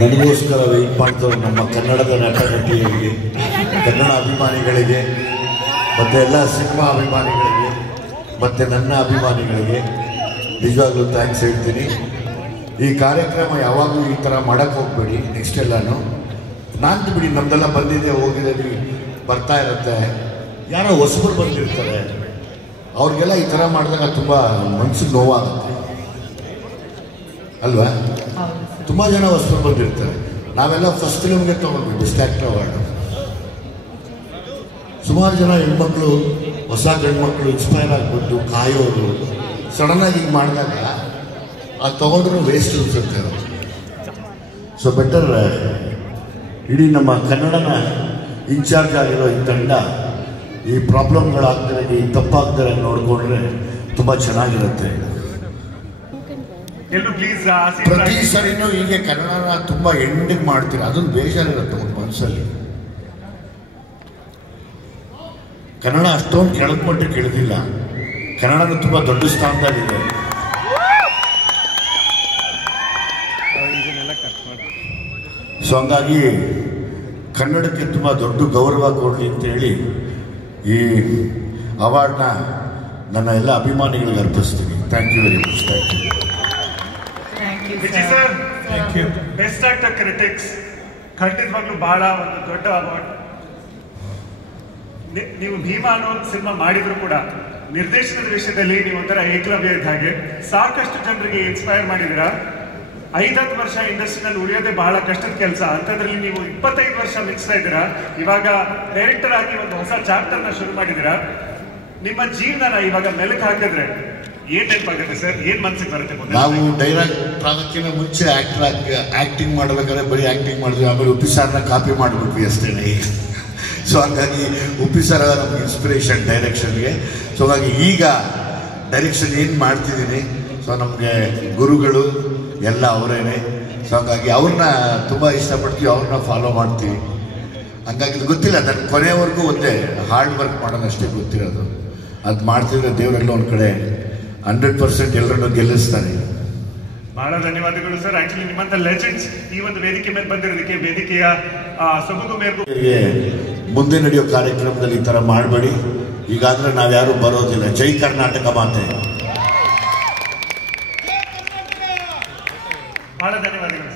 ನನಗೋಸ್ಕರ ವೆಯ್ಟ್ ಮಾಡ್ತಾರೆ ನಮ್ಮ ಕನ್ನಡದ ನಟನಟಿಯರಿಗೆ, ಕನ್ನಡ ಅಭಿಮಾನಿಗಳಿಗೆ, ಮತ್ತು ಎಲ್ಲ ಸಿನಿಮಾ ಅಭಿಮಾನಿಗಳಿಗೆ, ಮತ್ತು ನನ್ನ ಅಭಿಮಾನಿಗಳಿಗೆ ನಿಜವಾಗ್ಲೂ ಥ್ಯಾಂಕ್ಸ್ ಹೇಳ್ತೀನಿ. ಈ ಕಾರ್ಯಕ್ರಮ ಯಾವಾಗಲೂ ಈ ಥರ ಮಾಡೋಕ್ಕೆ ಹೋಗಬೇಡಿ. ನೆಕ್ಸ್ಟ್ ಎಲ್ಲನೂ ನಾನು ಬಿಡಿ, ನಮ್ಮದೆಲ್ಲ ಬಂದಿದೆ ಹೋಗಿದೆ ಬರ್ತಾ ಇರುತ್ತೆ. ಯಾರೋ ಹೊಸಬರು ಬಂದಿರ್ತಾರೆ, ಅವ್ರಿಗೆಲ್ಲ ಈ ಥರ ಮಾಡಿದಾಗ ತುಂಬ ಮನಸ್ಸಿಗೆ ನೋವಾಗುತ್ತೆ ಅಲ್ವಾ? ತುಂಬ ಜನ ಹೊಸಬರು ಬಂದಿರ್ತಾರೆ. ನಾವೆಲ್ಲ ಫಸ್ಟ್ ಫಿಲ್ಮ್ಗೆ ತೊಗೊಂಡ್ವಿ ಬೆಸ್ಟ್ ಆ್ಯಕ್ಟರ್ ಅವಾರ್ಡು. ಸುಮಾರು ಜನ ಹೆಣ್ಮಕ್ಳು, ಹೊಸ ಗಂಡ್ಮಕ್ಳು ಇನ್ಸ್ಪೈರ್ ಆಗಿಬಿಟ್ಟು ಕಾಯೋರು ಸಡನ್ನಾಗಿ ಹಿಂಗೆ ಮಾಡಿದಾಗ ಅದು ತೊಗೊಂಡ್ರೂ ವೇಸ್ಟ್ ಅನ್ಸುತ್ತೆ. ಸೊ ಬೆಟರ್ ಇಡೀ ನಮ್ಮ ಕನ್ನಡನ ಇನ್ಚಾರ್ಜ್ ಆಗಿರೋ ಈ ತಂಡ ಈ ಪ್ರಾಬ್ಲಮ್ಗಳಾಗ್ತಾರೆ, ಈ ತಪ್ಪಾಗ್ತಾರೆ ನೋಡಿಕೊಂಡ್ರೆ ತುಂಬ ಚೆನ್ನಾಗಿರುತ್ತೆ. ಪ್ರತಿ ಸರಿನೂ ಹೀಗೆ ಕನ್ನಡನ ತುಂಬ ಎಂಡಿಗೆ ಮಾಡ್ತೀರ, ಅದೊಂದು ಬೇಜಾರಿರುತ್ತೆ ಒಂದು ಮನಸ್ಸಲ್ಲಿ. ಕನ್ನಡ ಅಷ್ಟೊಂದು ಕೆಳದ ಮಟ್ಟಕ್ಕೆ ಇಳಿದಿಲ್ಲ, ಕನ್ನಡನ ತುಂಬ ದೊಡ್ಡ ಸ್ಥಾನದಲ್ಲಿದೆ. ಸೊ ಹಂಗಾಗಿ ಕನ್ನಡಕ್ಕೆ ತುಂಬ ದೊಡ್ಡ ಗೌರವ ಕೊಡಲಿ ಅಂತೇಳಿ ಈ ಅವಾರ್ಡ್ನ ನನ್ನ ಎಲ್ಲ ಅಭಿಮಾನಿಗಳಿಗೆ ಅರ್ಪಿಸ್ತೀನಿ. Thank you very much. Thank you. Best actor critics ಖಂಡಿತವಾಗ್ಲೂ ಬಹಳ ಒಂದು ದೊಡ್ಡ ಅವಾರ್ಡ್. ನೀವು ಭೀಮಾ ಅನ್ನೋ ಒಂದು ಸಿನಿಮಾ ಮಾಡಿದ್ರು ಕೂಡ ನಿರ್ದೇಶನದ ವಿಷಯದಲ್ಲಿ ನೀವು ಒಂಥರ ಏಕಲವ್ಯ ಇದ್ದ ಹಾಗೆ ಸಾಕಷ್ಟು ಜನರಿಗೆ ಇನ್ಸ್ಪೈರ್ ಮಾಡಿದಿರಾ. 5 ವರ್ಷ ಇಂಡಸ್ಟ್ರಿನಲ್ಲಿ ಉಳಿಯೋದೇ ಬಹಳ ಕಷ್ಟದ ಕೆಲಸ. ಅಂಥದ್ರಲ್ಲಿ ನೀವು 25 ವರ್ಷ ಮಿಕ್ಸ್ತಾ ಇದ್ದೀರಾ. ಇವಾಗ ಡೈರೆಕ್ಟರ್ ಆಗಿ ಒಂದು ಹೊಸ ಚಾಪ್ಟರ್ನ ಶುರು ಮಾಡಿದ್ದೀರಾ. ನಿಮ್ಮ ಜೀವನ ಇವಾಗ ಮೆಲುಕು ಹಾಕಿದ್ರೆ ಏನ್ ನೆನಪಾಗುತ್ತೆ ಸರ್? ಏನ್ ಮನ್ಸಿಗೆ ಬರುತ್ತೆ? ನಾವು ಡೈರೆಕ್ಟ್ ಆಗೋಕ್ಕಿಂತ ಮುಂಚೆ ಆಕ್ಟಿಂಗ್ ಮಾಡಬೇಕಾದ್ರೆ ಬರೀ ಆಕ್ಟಿಂಗ್ ಮಾಡಿದ್ವಿ, ಆಮೇಲೆ ಉಪ್ಪಿ ಸಾರ್ನ ಕಾಪಿ ಮಾಡಿಬಿಟ್ವಿ ಅಷ್ಟೇ. ಸೊ ಹಾಗಾಗಿ ಉಪ್ಪಿ ಸರ್ ನಮ್ಗೆ ಇನ್ಸ್ಪಿರೇಷನ್ ಡೈರೆಕ್ಷನ್ಗೆ. ಸೊ ಹಾಗಾಗಿ ಈಗ ಡೈರೆಕ್ಷನ್ ಏನು ಮಾಡ್ತಿದ್ದೀನಿ, ಸೊ ನಮಗೆ ಗುರುಗಳು ಎಲ್ಲ ಅವರೇನೆ. ಸೊ ಹಾಗಾಗಿ ಅವ್ರನ್ನ ತುಂಬ ಇಷ್ಟಪಡ್ತೀವಿ, ಅವ್ರನ್ನ ಫಾಲೋ ಮಾಡ್ತೀವಿ. ಹಂಗಾಗಿ ಗೊತ್ತಿಲ್ಲ, ನನ್ನ ಕೊನೆಯವರೆಗೂ ಒಂದೇ ಹಾರ್ಡ್ ವರ್ಕ್ ಮಾಡೋದಷ್ಟೇ ಗೊತ್ತಿರೋದು. ಅದು ಮಾಡ್ತಿದ್ರೆ ದೇವರೆಲ್ಲ ಒಂದು ಕಡೆ 100% ಎಲ್ಲರನ್ನೂ ಗೆಲ್ಲಿಸ್ತಾನೆ. ಬಹಳ ಧನ್ಯವಾದಗಳು ಸರ್. ಆಕ್ಚುಲಿ ನಿಮ್ಮಂತ ಲೆಜೆಂಡ್ಸ್ ಈ ಒಂದು ವೇದಿಕೆ ಮೇಲೆ ಬಂದಿರೋದಕ್ಕೆ ವೇದಿಕೆಯ ಸೊಬಗು ಮೇರೆಗೂ ಮುಂದೆ ನಡೆಯೋ ಕಾರ್ಯಕ್ರಮದಲ್ಲಿ ಈ ಥರ ಮಾಡಬೇಡಿ. ಈಗಾದರೆ ನಾವ್ಯಾರೂ ಬರೋದಿಲ್ಲ. ಜೈ ಕರ್ನಾಟಕ ಮಾತೆ. ಬಹಳ ಧನ್ಯವಾದಗಳು.